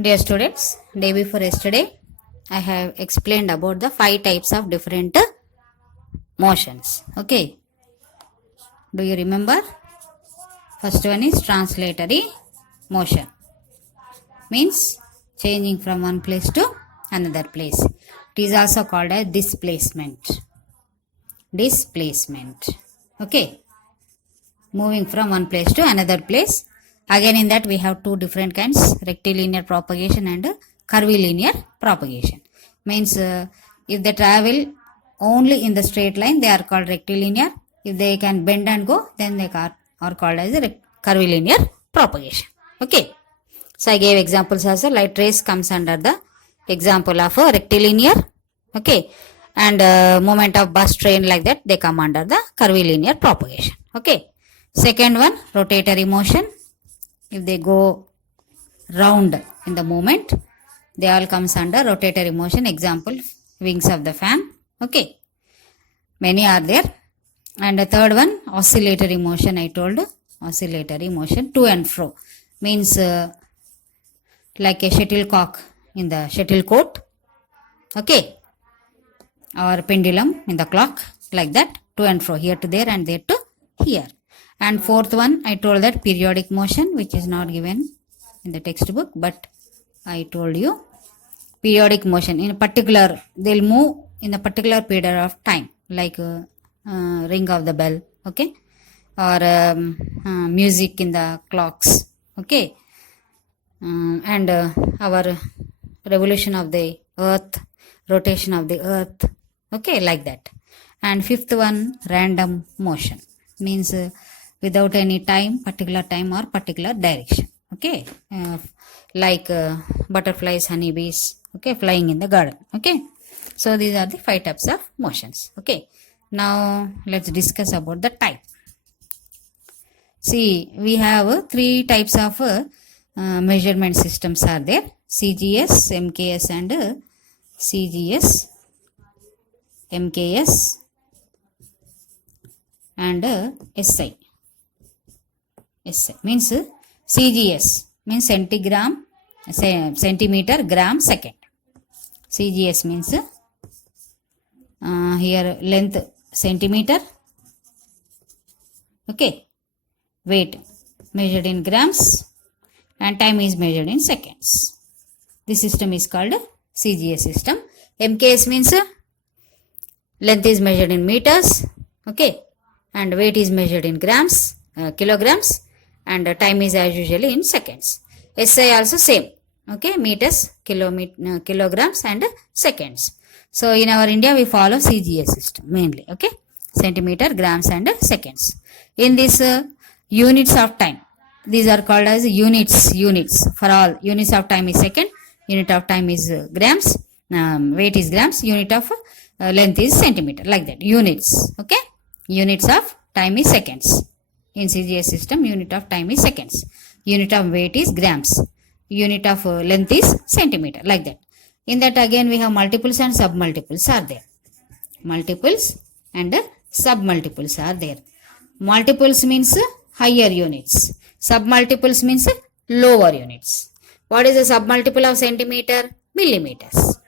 Dear students, day before yesterday, I have explained about the 5 types of different motions. Okay, do you remember? First one is translatory motion, means changing from one place to another place. It is also called as displacement. Displacement. Okay, moving from one place to another place. Again, in that we have two different kinds, rectilinear propagation and curvilinear propagation. Means if they travel only in the straight line, they are called rectilinear. If they can bend and go, then they are called as a curvilinear propagation. Okay. So I gave examples also. Light rays comes under the example of a rectilinear. Okay. And movement of bus, train, like that, they come under the curvilinear propagation. Okay. Second one, rotatory motion. If they go round in the movement, they all comes under rotatory motion. Example, wings of the fan. Okay. Many are there. And the third one, oscillatory motion. I told oscillatory motion, to and fro. Means like a shuttlecock in the shuttlecock. Okay. Or pendulum in the clock. Like that. To and fro. Here to there and there to here. And fourth one, I told that periodic motion, which is not given in the textbook, but I told you periodic motion. In a particular, they'll move in a particular period of time, like ring of the bell, okay, or music in the clocks, okay, and our revolution of the earth, rotation of the earth, okay, like that. And fifth one, random motion, means without any time, particular time or particular direction. Okay, like butterflies, honeybees, okay, flying in the garden. Okay, so these are the 5 types of motions. Okay, now let's discuss about the type. See, we have 3 types of measurement systems are there: CGS, MKS, and CGS, MKS, and SI. SI means CGS means centimeter, gram, second. CGS means here length centimeter, okay, weight measured in grams, and time is measured in seconds. This system is called CGS system. MKS means length is measured in meters, okay, and weight is measured in grams, kilograms, and time is as usually in seconds. SI also same, okay, meters, kilograms, and seconds. So in our India we follow CGS system mainly, okay, centimeter, grams, and seconds. In this units of time, these are called as units. For all units of time is second, unit of time is grams, weight is grams, unit of length is centimeter, like that, units. Okay, units of time is seconds. In CGS system, unit of time is seconds, unit of weight is grams, unit of length is centimeter, like that. In that again we have multiples and submultiples are there. Multiples and submultiples are there. Multiples means higher units. Submultiples means lower units. What is the submultiple of centimeter? Millimeters,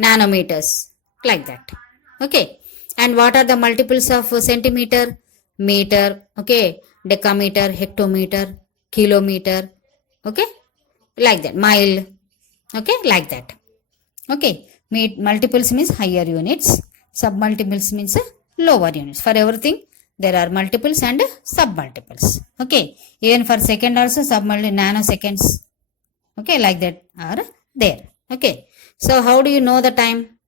nanometers, like that. Okay. And what are the multiples of centimeter? Meter, okay, decameter, hectometer, kilometer, okay, like that, mile, okay, like that. Okay, multiples means higher units, submultiples means lower units. For everything there are multiples and submultiples. Okay, even for second also nanoseconds, okay, like that are there. Okay, so how do you know the time?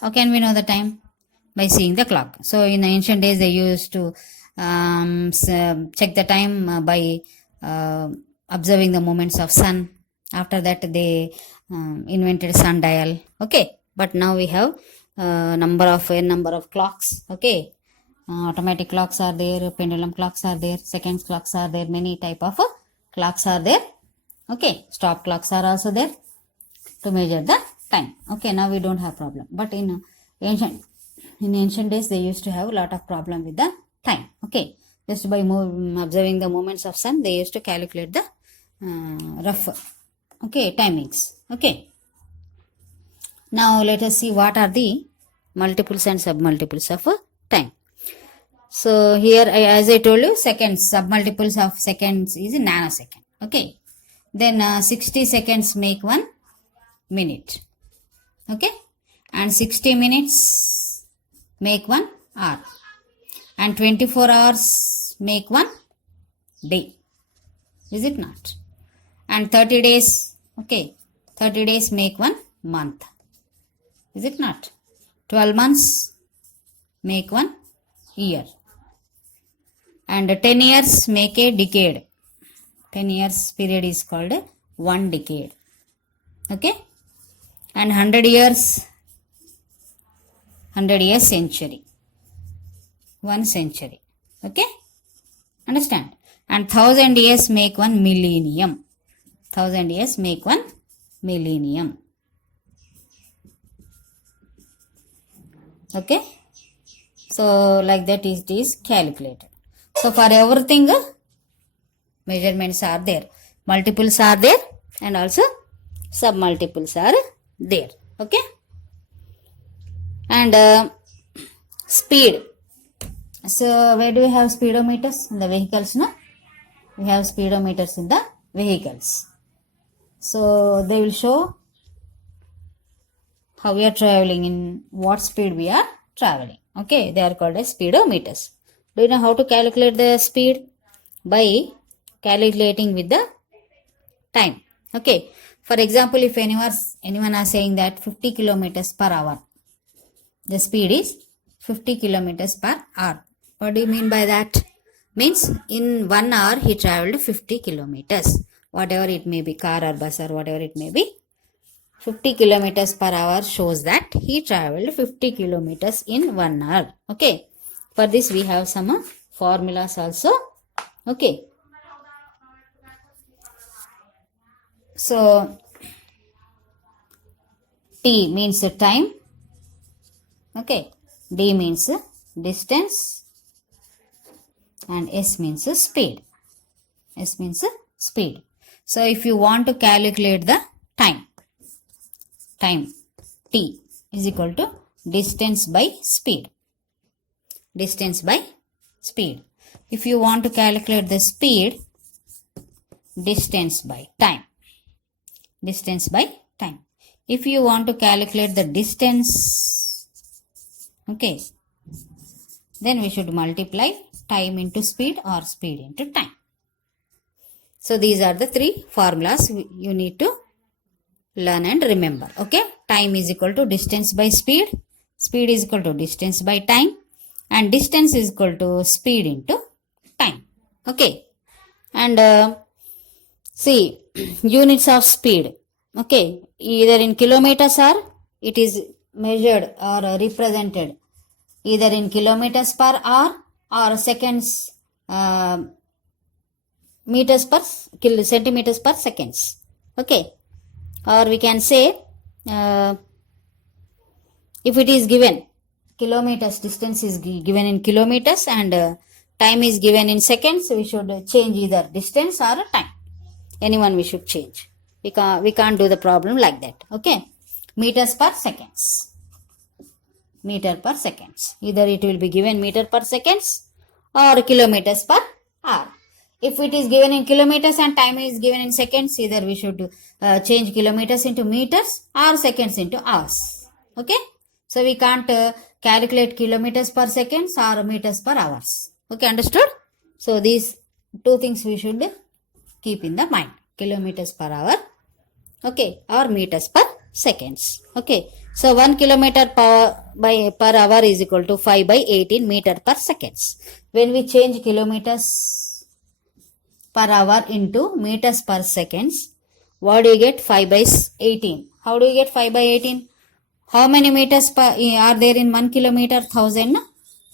How can we know the time? By seeing the clock. So in the ancient days they used to check the time by observing the movements of sun. After that they invented sundial. Okay, but now we have number of clocks. Okay, automatic clocks are there, pendulum clocks are there, seconds clocks are there, many type of clocks are there. Okay, stop clocks are also there to measure the time. Okay, now we don't have problem. But in ancient days they used to have a lot of problem with the time. Okay, just by observing the movements of sun they used to calculate the rough, okay, timings. Okay, now let us see what are the multiples and submultiples of time. So here as I told you, seconds, submultiples of seconds is nanosecond. Okay, then 60 seconds make 1 minute. Okay, and 60 minutes make 1 hour, and 24 hours make 1 day, is it not? And 30 days, okay, 30 days make 1 month, is it not? 12 months make 1 year, and 10 years make a decade. 10 years period is called 1 decade. Okay, and 100 years century, 1 century. Okay, understand? And 1000 years make 1 millennium. 1000 years make 1 millennium. Okay, so like that it is calculated. So for everything measurements are there, multiples are there, and also submultiples are there. Okay, and speed. So where do we have speedometers? In the vehicles, no? We have speedometers in the vehicles. So they will show how we are traveling, in what speed we are traveling. Okay, they are called as speedometers. Do you know how to calculate the speed? By calculating with the time. Okay, for example, if anyone are saying that 50 kilometers per hour, the speed is 50 kilometers per hour. What do you mean by that? Means in 1 hour he traveled 50 kilometers, whatever it may be, car or bus or whatever it may be. 50 kilometers per hour shows that he traveled 50 kilometers in 1 hour. Okay, for this we have some formulas also. Okay, so T means time. Okay, D means distance, and S means speed. S means speed. So if you want to calculate the time T is equal to distance by speed. Distance by speed. If you want to calculate the speed, distance by time. Distance by time. If you want to calculate the distance, okay, then we should multiply time into speed or speed into time. So these are the 3 formulas you need to learn and remember. Okay, time is equal to distance by speed, speed is equal to distance by time, and distance is equal to speed into time. Okay, and see, units of speed. Okay, either in kilometers or it is measured or represented either in kilometers per hour or seconds, meters per centimeters per seconds. Okay, or we can say if it is given kilometers, distance is given in kilometers and time is given in seconds, we should change either distance or time. Anyone we should change. We can't do the problem like that. Okay, meters per seconds. Meter per seconds. Either it will be given meter per seconds or kilometers per hour. If it is given in kilometers and time is given in seconds, either we should change kilometers into meters or seconds into hours. Okay, so we can't calculate kilometers per seconds or meters per hours. Okay, understood? So these 2 things we should keep in the mind: kilometers per hour, okay, or meters per seconds. Okay, so 1 kilometer per hour is equal to 5 by 18 meter per seconds. When we change kilometers per hour into meters per seconds, what do you get? 5 by 18. How do you get 5 by 18? How many meters are there in 1 kilometer? 1000.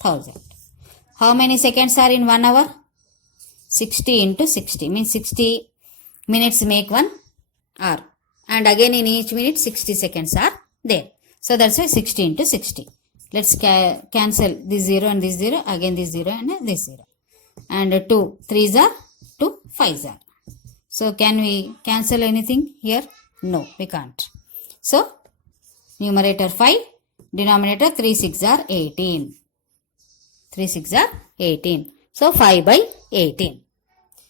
1000. How many seconds are in 1 hour? 60 into 60 means 60 minutes make 1 hour, and again in each minute 60 seconds are there. So that's why 60 into 60. Let's cancel this 0 and this 0, again this 0 and this 0, and 2 3s are 2 5s are. So can we cancel anything here? No, we can't. So numerator 5, denominator 3 6 are 18. 3 6 are 18. So 5 by 18.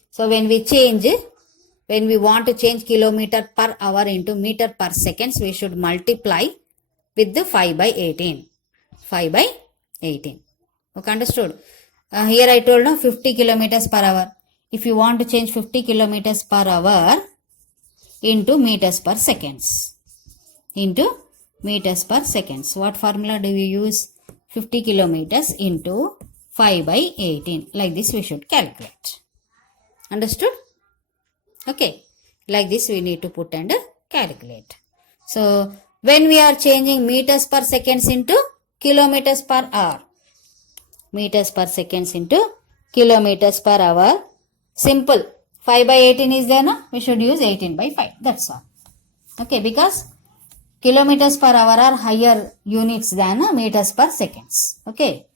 So when we want to change kilometer per hour into meter per seconds, we should multiply with the 5 by 18. 5 by 18. Okay, understood? Here I told now 50 kilometers per hour. If you want to change 50 kilometers per hour into meters per seconds. Into meters per seconds. What formula do we use? 50 kilometers into 5 by 18. Like this we should calculate. Understood? Okay. Like this we need to put and calculate. So when we are changing meters per seconds into kilometers per hour. Meters per seconds into kilometers per hour. Simple. 5 by 18 is there, no? We should use 18 by 5. That's all. Okay, because kilometers per hour are higher units than meters per seconds. Okay.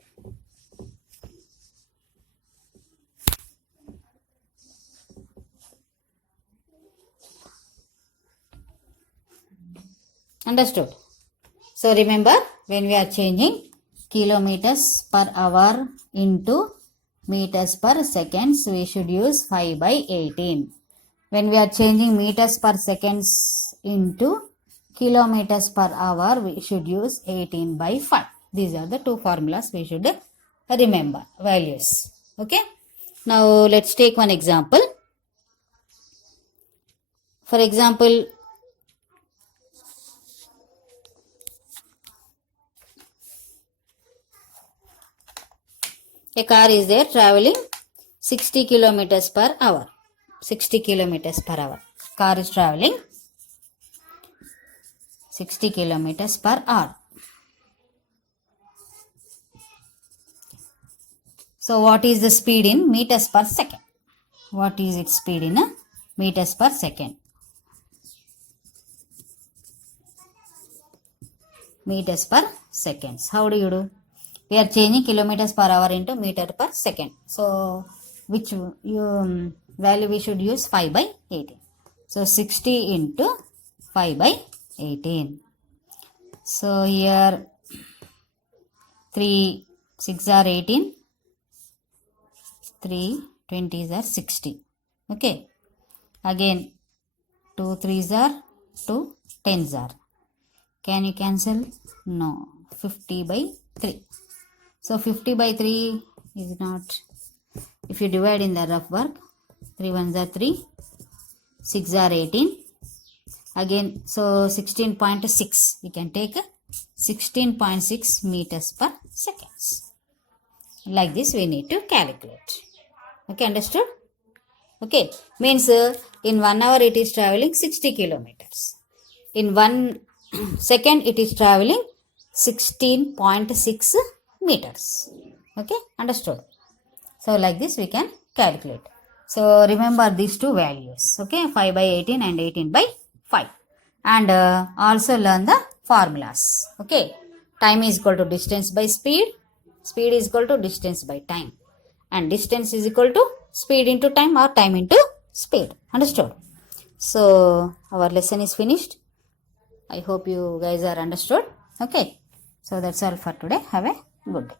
Understood? So remember, when we are changing kilometers per hour into meters per seconds, we should use 5 by 18. When we are changing meters per seconds into kilometers per hour, we should use 18 by 5. These are the two formulas we should remember, values. Okay. Now let's take one example. For example, a car is there traveling 60 kilometers per hour. 60 kilometers per hour. Car is traveling 60 kilometers per hour. So what is the speed in meters per second? What is its speed in meters per second? Meters per seconds. How do you do? We are changing kilometers per hour into meter per second. So which value we should use? 5 by 18. So 60 into 5 by 18. So here 3 6 are 18. 3 20s are 60. Okay. Again 2 3s are 2 10s are. Can you cancel? No. 50 by 3. So 50 by 3 is not. If you divide in the rough work, 3 ones are 3. 6 are 18. Again, so 16.6. We can take 16.6 meters per seconds. Like this we need to calculate. Okay, understood? Okay, means in 1 hour it is traveling 60 kilometers. In 1 second it is traveling 16.6 meters. Okay, understood? So like this we can calculate. So remember these two values. Okay, 5 by 18 and 18 by 5. And also learn the formulas. Okay, time is equal to distance by speed. Speed is equal to distance by time. And distance is equal to speed into time or time into speed. Understood? So our lesson is finished. I hope you guys are understood. Okay. So that's all for today. Have a good day.